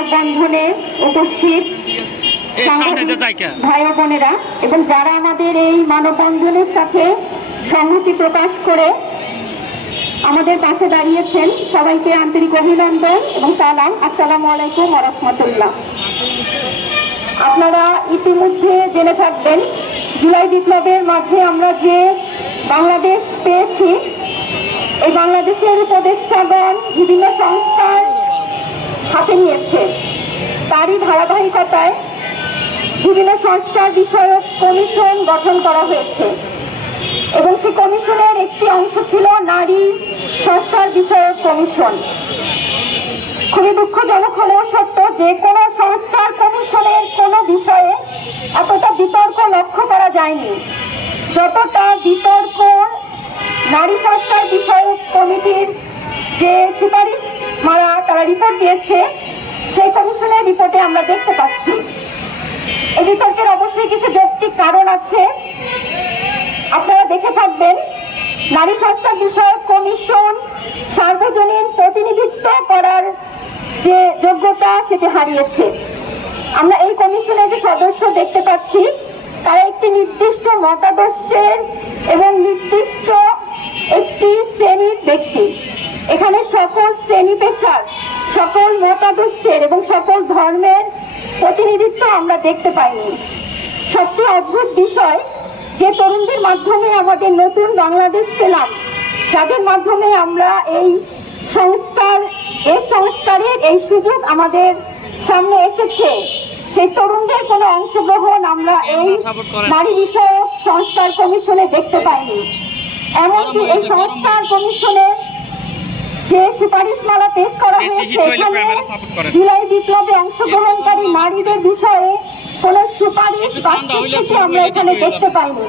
মানববন্ধনে উপস্থিত ভাই ও বোনেরা এবং যারা আমাদের এই মানববন্ধনের সাথে সংহতি প্রকাশ করে আমাদের পাশে দাঁড়িয়েছেন, সবাইকে আন্তরিক অভিনন্দন এবং সালাম। আসসালামু আলাইকুম ওয়া রাহমাতুল্লাহ। আপনারা ইতিমধ্যে জেনে থাকবেন, জুলাই বিপ্লবের মাঝে আমরা যে বাংলাদেশ পেয়েছি, এই বাংলাদেশের উপদেষ্টাগণ বিভিন্ন সংস্কার হাতে নিয়েছে। তারই ধারাবাহিকতায় বিভিন্ন সংস্কার বিষয়ক কমিশন গঠন করা হয়েছে এবং সেই কমিশনের একটি অংশ ছিল নারী সংস্কার বিষয়ক কমিশন। খুবই দুঃখজনক হলেও সত্য যে কোনো সংস্কার কমিশনের কোনো বিষয়ে এতটা বিতর্ক লক্ষ্য করা যায়নি যতটা বিতর্ক নারী সংস্কার বিষয়ক কমিটির যে সুপারিশ মারা তারা রিপোর্ট দিয়েছে সেই কমিশনের রিপোর্টে আমরা দেখতে পাচ্ছি। এই বিতর্কের অবশ্যই কিছু যৌক্তিক কারণ আছে। আপনারা দেখে থাকবেন, নারী সংস্কার বিষয়ক কমিশন সার্বজনীন প্রতিনিধিত্ব করার যে যোগ্যতা সেটি হারিয়েছে। আমরা এই কমিশনের যে সদস্য দেখতে পাচ্ছি তারা একটি নির্দিষ্ট মতাদর্শের এবং নির্দিষ্ট একটি শ্রেণীর ব্যক্তি। এখানে সকল শ্রেণী পেশার, সকল মতাদর্শের এবং সকল ধর্মের প্রতিনিধিত্ব আমরা দেখতে পাইনি। সবচেয়ে অদ্ভুত বিষয়, যে তরুণদের মাধ্যমে আমাদের নতুন বাংলাদেশ পেলাম, যাদের মাধ্যমে আমরা এই সংস্কারের এই সুযোগ আমাদের সামনে এসেছে, সেই তরুণদের কোনো অংশগ্রহণ আমরা এই নারী বিষয়ক সংস্কার কমিশনে দেখতে পাইনি। এমনকি এই সংস্কার কমিশনের যে সুপারিশমালা পেশ করা হয়েছে, এখানে জুলাই বিপ্লবে অংশগ্রহণকারী নারীদের বিষয়ে কোন সুপারিশ বা স্বীকৃতি আমরা এখানে দেখতে পাইনি।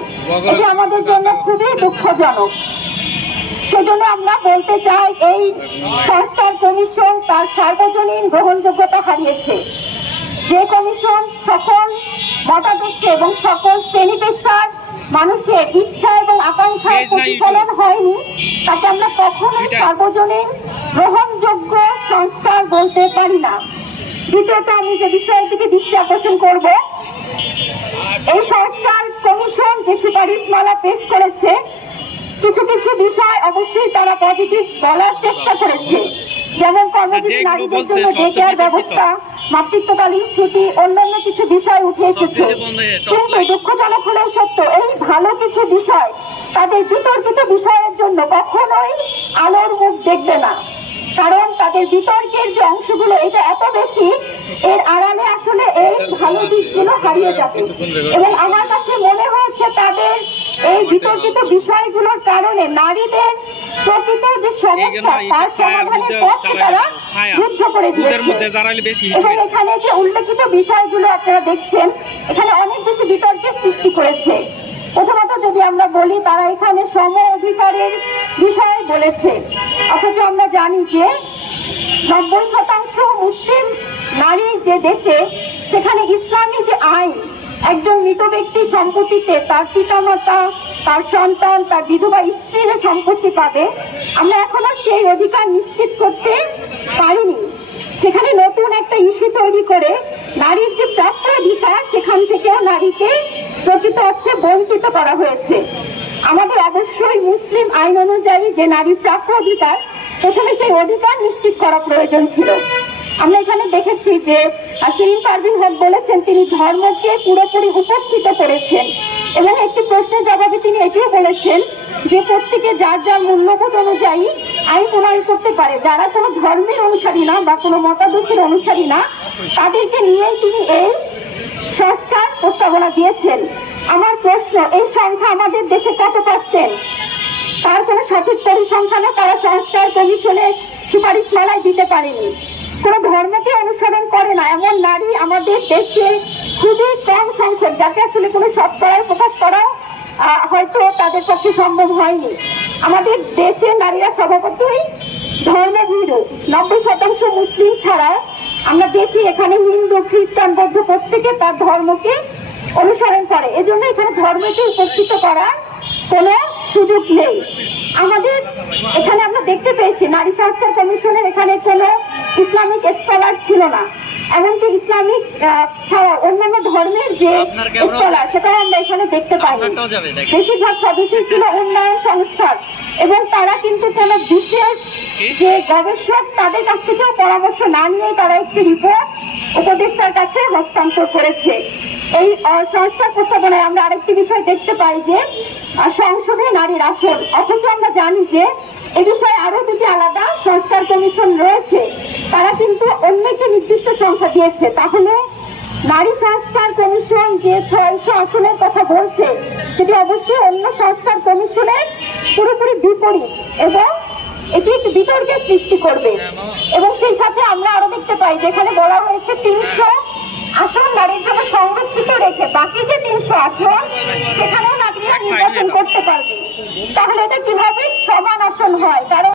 এটি আমাদের জন্য খুবই দুঃখজনক। সেজন্য আমরা বলতে চাই, এই সংস্কার কমিশন তার সার্বজনীন গ্রহণযোগ্যতা হারিয়েছে। যে কমিশন সকল মতাদর্শ এবং সকল শ্রেণী পেশার মানুষের ইচ্ছা এবং আকাঙ্ক্ষার প্রতিফলন হয়নি, তাকে আমরা কখনোই সার্বজনীন গ্রহণযোগ্য সংস্কার বলতে পারি না। দ্বিতীয়ত, আমি যে বিষয়ের দিকে দৃষ্টি আকর্ষণ করব, এই সংস্কার কমিশন যে সুপারিশমালা পেশ করেছে, কিছু কিছু বিষয় অবশ্যই তারা পজিটিভ বলার চেষ্টা করেছে, যেমন কর্মজীবী নারীদের জন্য ডে কেয়ার ব্যবস্থা, মাতৃত্বকালীন ছুটি, অন্যান্য কিছু বিষয় উঠে এসেছে। কিন্তু দুঃখজনক হলেও সত্য, এই ভালো কিছু বিষয় তাদের বিতর্কিত বিষয়ের জন্য কখনোই আলোর মুখ দেখবে না। কারণ তাদের বিতর্কের যে অংশগুলো এটা এত বেশি, এর আড়ালে আসলে এই ভালো দিকগুলো হারিয়ে যাবে। এবং আমার কাছে মনে হয়েছে তাদের এই বিতর্কিত বিষয়গুলোর কারণে নারীদের প্রকৃত যে সমস্যা তার সমাধানের পক্ষে তারা যুদ্ধ করে দিয়েছে। এবং এখানে যে উল্লেখিত বিষয়গুলো আপনারা দেখছেন, এখানে অনেক বেশি বিতর্কের সৃষ্টি করেছে। প্রথমত যদি আমরা বলি, তারা এখানে সম অধিকারের বিষয়ে বলেছে, অথচ আমরা জানি যে 90% মুসলিম নারী যে দেশে, সেখানে ইসলামী যে আইন, একজন মৃত ব্যক্তির সম্পত্তিতে তার পিতামাতা, তার সন্তান, তার বিধবা স্ত্রীর সম্পত্তি পাবে, আমরা এখনো সেই অধিকার নিশ্চিত করতে পারিনি। সেখানে নতুন একটা ইস্যু তৈরি করে নারীর যে প্রাপ্য অধিকার, সেখান থেকেও নারীকে প্রকৃত অর্থে বঞ্চিত করা হয়েছে। আমাদের অবশ্যই মুসলিম আইন অনুযায়ী যে নারীর প্রাপ্য অধিকার, প্রথমে সেই অধিকার নিশ্চিত করা প্রয়োজন ছিল। আমরা এখানে দেখেছি যে শিরিন পারভীন হক বলেছেন তিনি ধর্মকে পুরোপুরি উপেক্ষিত করেছেন, এবং একটি প্রশ্নের জবাবে তিনি এটিও বলেছেন যে প্রত্যেকে যার যার মূল্যবোধ অনুযায়ী আইন প্রণয়ন করতে পারে। যারা কোনো ধর্মের অনুসারী না বা কোনো মতাদর্শের অনুসারী না, তাদেরকে নিয়েই তিনি এই সংস্কার প্রস্তাবনা দিয়েছেন। আমার প্রশ্ন, এই সংখ্যা আমাদের দেশে কত %? তার কোনো সঠিক পরিসংখ্যানও তারা সংস্কার কমিশনের সুপারিশমালায় দিতে পারেনি। কোন ধর্মকে অনুসরণ করে না এমন নারী আমাদের দেশে খুবই কম সংখ্যক, যাকে আসলে কোনো শতকরায় প্রকাশ করা হয়তো তাদের পক্ষে সম্ভব হয়নি। আমাদের দেশের নারীরা স্বভাবতই ধর্মভীরু। 90% মুসলিম ছাড়া আমরা দেখি এখানে হিন্দু, খ্রিস্টান, বৌদ্ধ প্রত্যেকে তার ধর্মকে অনুসরণ করে। এজন্য এখানে ধর্মকে উপস্থিত করার কোনো সুযোগ নেই। আমাদের এখানে আমরা দেখতে পেয়েছি নারী সংস্কার কমিশনের এখানে কোনো ইসলামিক স্কলার ছিল না। এমনকি ইসলামিক ছাড়া অন্যান্য ধর্মের যে স্কলার সেটাও আমরা এখানে দেখতে পাই। বেশিরভাগ সদস্যই ছিল উন্নয়ন সংস্থার এবং তারা কিন্তু কোনো বিশেষ যে গবেষক তাদের কাছ থেকেও পরামর্শ না নিয়ে তারা একটি রিপোর্ট উপদেষ্টার কাছে হস্তান্তর করেছে। এই সংস্কার প্রস্তাবনায় আমরা আরেকটি বিষয় দেখতে পাই যে সংসদে নারীর আসন, অথচ আমরা জানি যে এ বিষয়ে আরো দুটি আলাদা সংস্কার কমিশন রয়েছে, তারা কিন্তু অন্যকে নির্দিষ্ট সংখ্যা দিয়েছে। তাহলে নারী সংস্কার কমিশন যে 600 আসনের কথা বলছে সেটি অবশ্যই অন্য সংস্কার কমিশনের পুরোপুরি বিপরীত এবং এটি একটি বিতর্কের সৃষ্টি করবে। এবং সেই সাথে আমরা আরো দেখতে পাই যেখানে বলা হয়েছে 300 আসন নারীর জন্য সংরক্ষিত রেখে বাকি যে 300 আসন সেখানেও নারীরা নির্বাচন করতে পারবে। তাহলে এটা কিভাবে সমান আসন হয়? কারণ